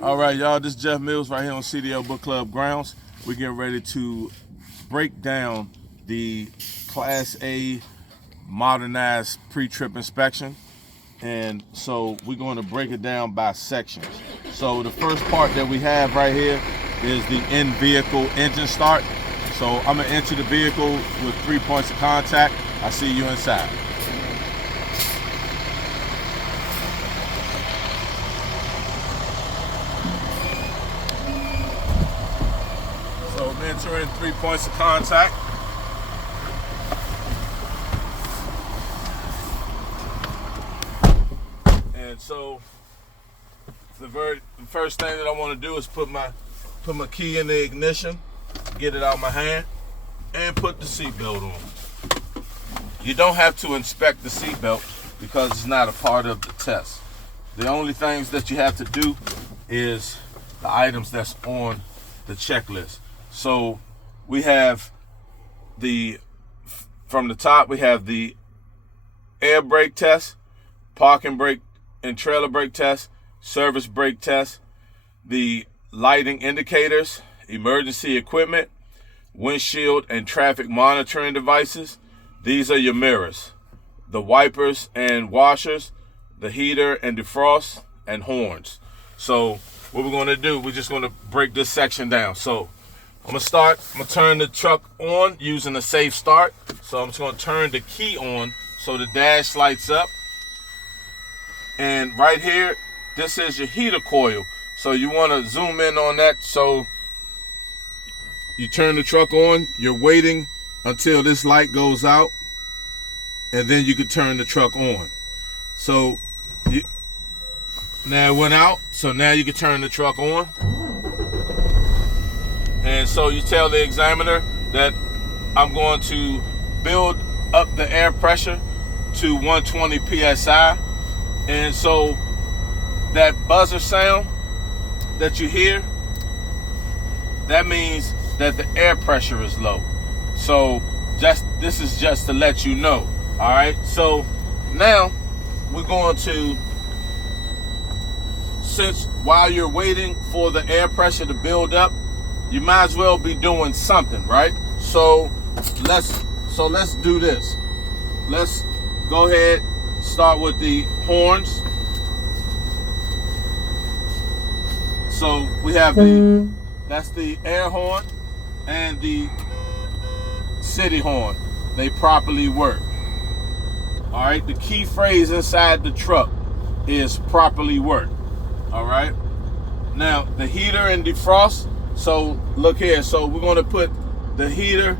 All right, y'all, this is Jeff Mills right here on CDL Book Club grounds. We're getting ready to break down the Class A Modernized Pre-Trip inspection. And so we're going to break it down by sections. So the first part that we have right here is the in-vehicle engine start. So I'm going to enter the vehicle with 3 points of contact. I'll see you inside. So I'm entering 3 points of contact. And so the first thing that I want to do is put my key in the ignition, get it out of my hand, and put the seatbelt on. You don't have to inspect the seatbelt because it's not a part of the test. The only things that you have to do is the items that's on the checklist. So we have from the top, we have the air brake test, parking brake and trailer brake test, service brake test, the lighting indicators, emergency equipment, windshield and traffic monitoring devices. These are your mirrors, the wipers and washers, the heater and defrost, and horns. So what we're going to do, we're just going to break this section down. So I'm going to turn the truck on using a safe start. So I'm just going to turn the key on so the dash lights up. And right here, this is your heater coil. So you want to zoom in on that. So you turn the truck on, you're waiting until this light goes out, and then you can turn the truck on. So now it went out, so now you can turn the truck on. And so you tell the examiner that I'm going to build up the air pressure to 120 PSI. And so that buzzer sound that you hear, that means that the air pressure is low. So this is just to let you know. All right. So now we're going to, since while you're waiting for the air pressure to build up, you might as well be doing something, right? So let's do this. Let's go ahead, start with the horns. So we have that's the air horn and the city horn. They properly work. All right, the key phrase inside the truck is properly work. All right. Now the heater and defrost. So look here. So we're going to put the heater,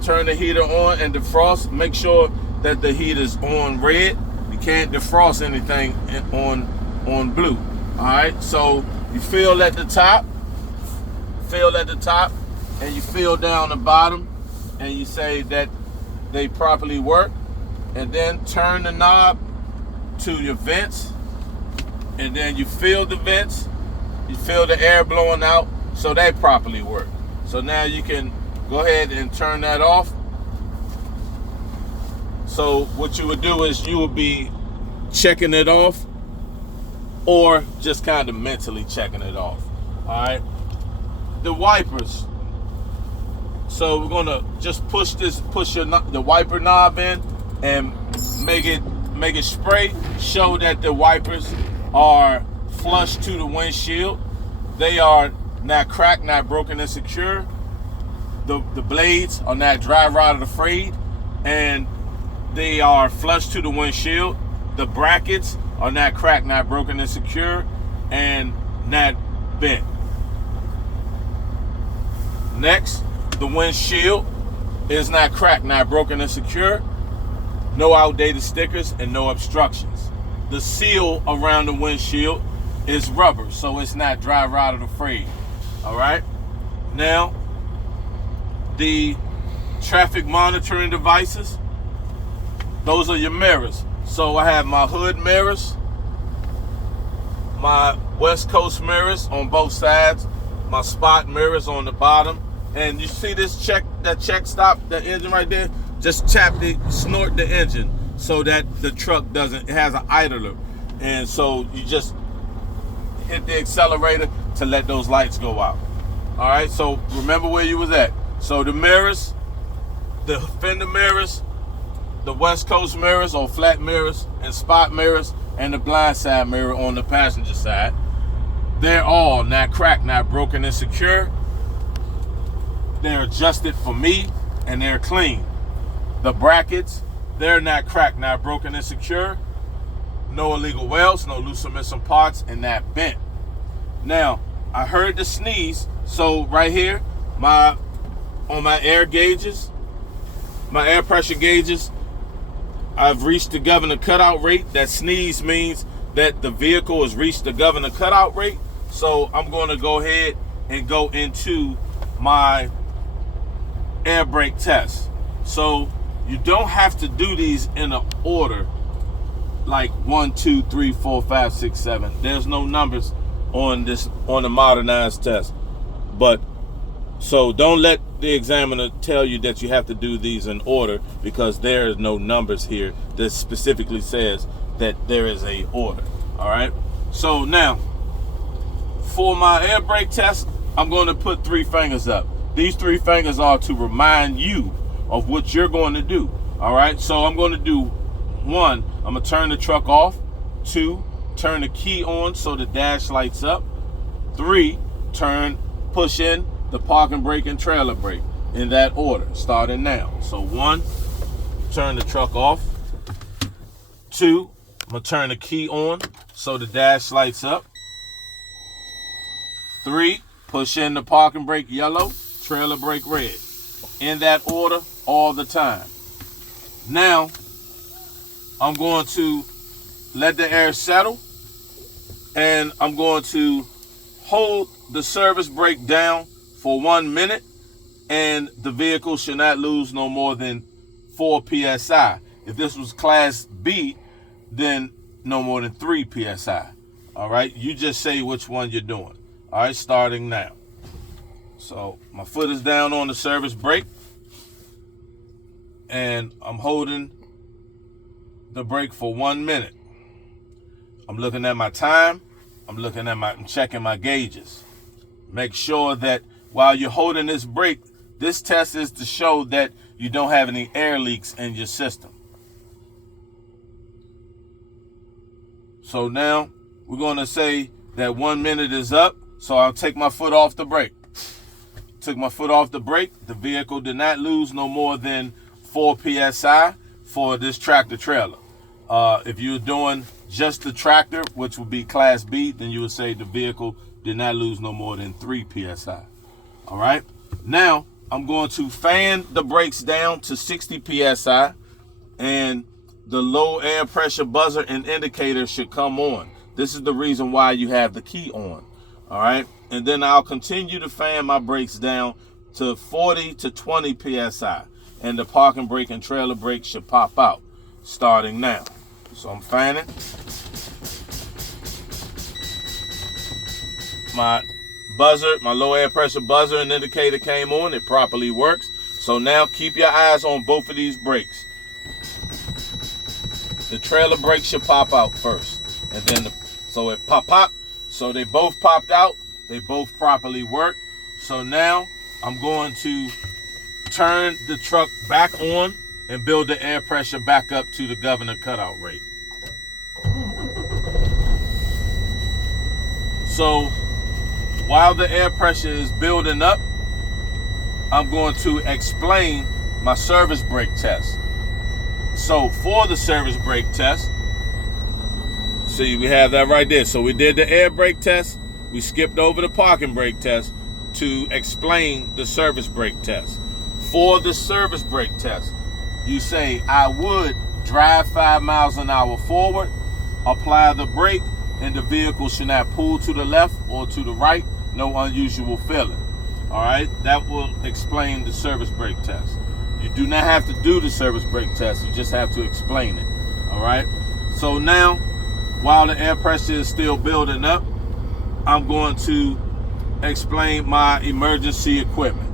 turn the heater on and defrost. Make sure that the heater's on red. You can't defrost anything on blue. All right. So you feel at the top, and you feel down the bottom, and you say that they properly work, and then turn the knob to your vents, and then you feel the vents, you feel the air blowing out, so they properly work. So now you can go ahead and turn that off. So what you would do is you would be checking it off, or just kind of mentally checking it off. All right. The wipers. So we're gonna just push the wiper knob in and make it spray. Show that the wipers are flush to the windshield. They are not cracked, not broken and secure. The blades are not dry rotted or frayed, and they are flush to the windshield. The brackets are not cracked, not broken and secure, and not bent. Next, the windshield is not cracked, not broken and secure. No outdated stickers and no obstructions. The seal around the windshield is rubber, so it's not dry rotted or frayed. All right. Now, the traffic monitoring devices, those are your mirrors. So I have my hood mirrors, my West Coast mirrors on both sides, my spot mirrors on the bottom, and you see this check stop, that engine right there, just snort the engine so that the truck doesn't, it has an idler. And so you just hit the accelerator to let those lights go out. All right, so remember where you was at. So the mirrors, the fender mirrors, the West Coast mirrors or flat mirrors and spot mirrors, and the blind side mirror on the passenger side, they're all not cracked, not broken, and secure. They're adjusted for me, and they're clean. The brackets, they're not cracked, not broken, and secure. No illegal welds, no loose or missing parts, and not bent. Now, I heard the sneeze, so right here, on my air gauges, my air pressure gauges, I've reached the governor cutout rate. That sneeze means that the vehicle has reached the governor cutout rate. So I'm going to go ahead and go into my air brake test. So you don't have to do these in an order like 1, 2, 3, 4, 5, 6, 7. There's no numbers on the modernized test. But so don't let the examiner tell you that you have to do these in order, because there is no numbers here that specifically says that there is a order. All right. So now for my air brake test, I'm going to put 3 fingers up. These 3 fingers are to remind you of what you're going to do. All right. So I'm going to do 1, I'm going to turn the truck off. 2, turn the key on so the dash lights up. 3, push in the parking brake and trailer brake in that order, starting now. So 1, turn the truck off. 2, I'm going to turn the key on so the dash lights up. 3, push in the parking brake yellow, trailer brake red. In that order all the time. Now, I'm going to let the air settle, and I'm going to hold the service brake down for 1 minute, and the vehicle should not lose no more than 4 psi. If this was class B, then no more than 3 psi. All right, you just say which one you're doing. All right, starting now. So my foot is down on the service brake, and I'm holding the brake for 1 minute. I'm looking at my time. I'm checking my gauges. Make sure that while you're holding this brake, this test is to show that you don't have any air leaks in your system. So now we're going to say that 1 minute is up. So I'll take my foot off the brake. Took my foot off the brake. The vehicle did not lose no more than 4 psi for this tractor trailer. If you're doing just the tractor, which would be class B, then you would say the vehicle did not lose no more than 3 psi. All right. Now I'm going to fan the brakes down to 60 psi, and the low air pressure buzzer and indicator should come on. This is the reason why you have the key on. All right. And then I'll continue to fan my brakes down to 40 to 20 psi, and the parking brake and trailer brake should pop out starting now. So I'm fanning. My buzzer, my low air pressure buzzer and indicator came on. It properly works. So now keep your eyes on both of these brakes. The trailer brake should pop out first, and then so it pop. So they both popped out. They both properly work. So now I'm going to turn the truck back on and build the air pressure back up to the governor cutout rate. So while the air pressure is building up, I'm going to explain my service brake test. So for the service brake test, see, we have that right there. So we did the air brake test. We skipped over the parking brake test to explain the service brake test. For the service brake test, you say, I would drive 5 miles an hour forward, apply the brake, and the vehicle should not pull to the left or to the right. No unusual feeling. All right, that will explain the service brake test. You do not have to do the service brake test. You just have to explain it. All right. So now, while the air pressure is still building up, I'm going to explain my emergency equipment.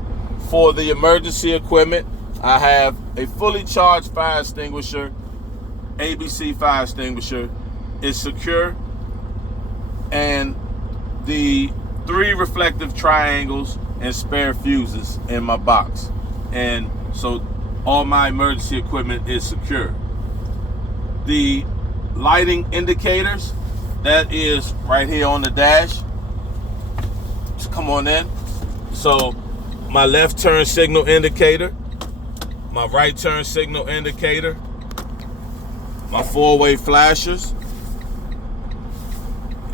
For the emergency equipment, I have a fully charged fire extinguisher, ABC fire extinguisher. It's secure, and the 3 reflective triangles and spare fuses in my box. And so all my emergency equipment is secure. The lighting indicators, that is right here on the dash. Just come on in. So my left turn signal indicator, my right turn signal indicator, my 4-way flashers,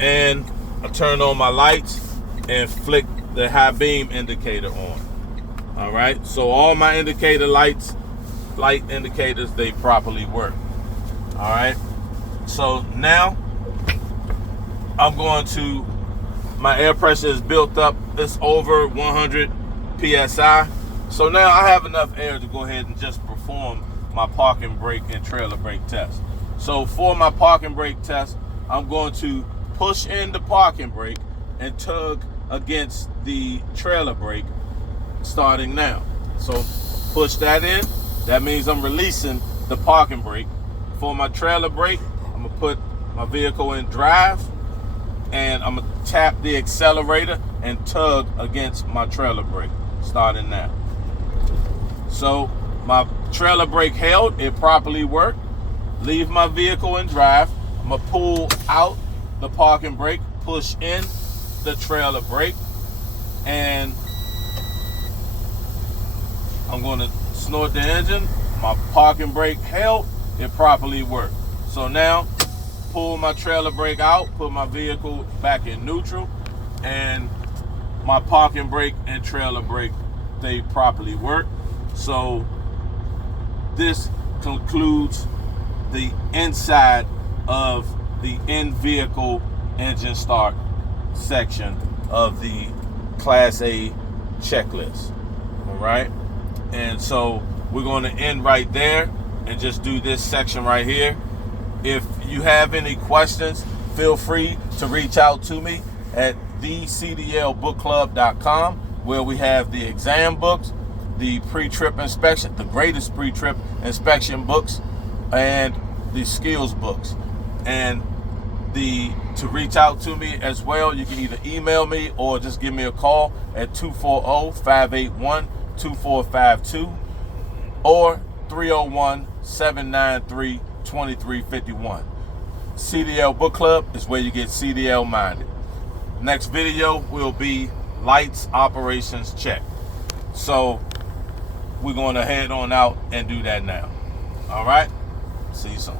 and I turn on my lights and flick the high beam indicator on. All right, so all my indicator light indicators, they properly work. All right, so now I'm going to, my air pressure is built up, it's over 100 psi. So now I have enough air to go ahead and just perform my parking brake and trailer brake test. So for my parking brake test, I'm going to push in the parking brake and tug against the trailer brake starting now. So push that in. That means I'm releasing the parking brake. For my trailer brake, I'm gonna put my vehicle in drive and I'm gonna tap the accelerator and tug against my trailer brake starting now. So my trailer brake held, it properly worked. Leave my vehicle in drive. I'm gonna pull out the parking brake, push in the trailer brake, and I'm gonna snort the engine. My parking brake held, it properly worked. So now pull my trailer brake out, put my vehicle back in neutral, and my parking brake and trailer brake, they properly work. So this concludes the inside of the in-vehicle engine start section of the Class A checklist. All right, and so we're going to end right there and just do this section right here. If you have any questions, feel free to reach out to me at thecdlbookclub.com, where we have the exam books, the pre-trip inspection, the greatest pre-trip inspection books, and the skills books. And to reach out to me as well, you can either email me or just give me a call at 240-581-2452 or 301-793-2351. CDL Book Club is where you get CDL minded. Next video will be lights operations check. So we're going to head on out and do that now. All right, see you soon.